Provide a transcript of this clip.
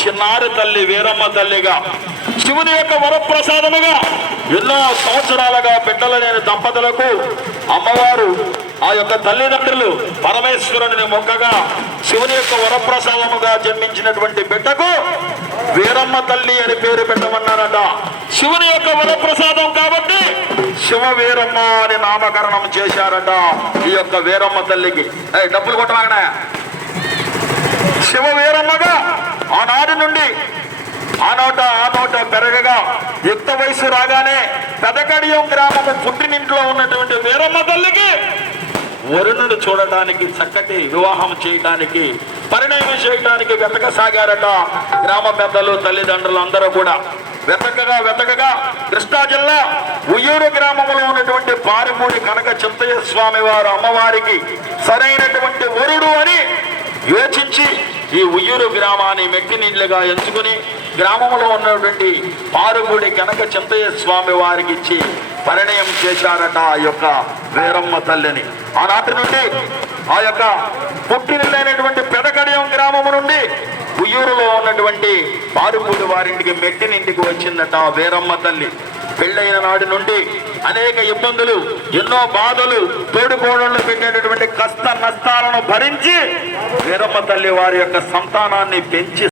చిన్నారి తల్లి వీరమ్మ తల్లిగా శివుని యొక్క వరప్రసాదముగా ఎన్నో సంవత్సరాలుగా బిడ్డలు లేని దంపతులకు అమ్మవారు ఆ యొక్క తల్లిదండ్రులు పరమేశ్వరుని మొక్కగా శివుని యొక్క వరప్రసాదముగా జన్మించినటువంటి బిడ్డకు వీరమ్మ తల్లి అని పేరు పెట్టమన్నారట. శివుని యొక్క వరప్రసాదం కాబట్టి శివ వీరమ్మ అని నామకరణం చేశారట ఈ యొక్క వీరమ్మ తల్లికి. డబ్బులు కొట్టవాగనా శివ వీరమ్మగా ఆనాటి నుండి ఆ నోట పెరగగా యుక్త వయసు రాగానే పెదకడియం గ్రామము పుట్టినింట్లో ఉన్నటువంటి వీరమ్మ తల్లికి వరుణుడు చూడటానికి చక్కటి వివాహం చేయడానికి పరిణయం చేయడానికి వెతకసాగారట గ్రామ పెద్దలు తల్లిదండ్రులు అందరూ కూడా. వెతకగా కృష్ణా జిల్లా ఉయ్యూరు గ్రామంలో ఉన్నటువంటి పారిపూడి కనక చింతయ్య స్వామి వారు అమ్మవారికి సరైనటువంటి వరుడు అని యోచించి ఈ ఉయ్యూరు గ్రామాన్ని మెట్టినిళ్ళుగా ఎంచుకుని గ్రామంలో ఉన్నటువంటి పారుగూడి కనక చింతయ్య స్వామి వారికి ఇచ్చి పరిణయం చేశారట ఆ యొక్క వీరమ్మ తల్లిని. ఆనాటి నుండి ఆ యొక్క పుట్టినిళ్ళైనటువంటి పెదకడియం గ్రామము నుండి ఉయ్యూరులో ఉన్నటువంటి పారుగూడి వారింటికి మెట్టినింటికి వచ్చిందట వీరమ్మ తల్లి. పెళ్ళైన నాటి నుండి అనేక ఇబ్బందులు ఎన్నో బాధలు తోడుకోవడంలో పెట్టేటటువంటి కష్ట నష్టాలను భరించి వీరమ్మ తల్లి వారి యొక్క సంతానాన్ని పెంచి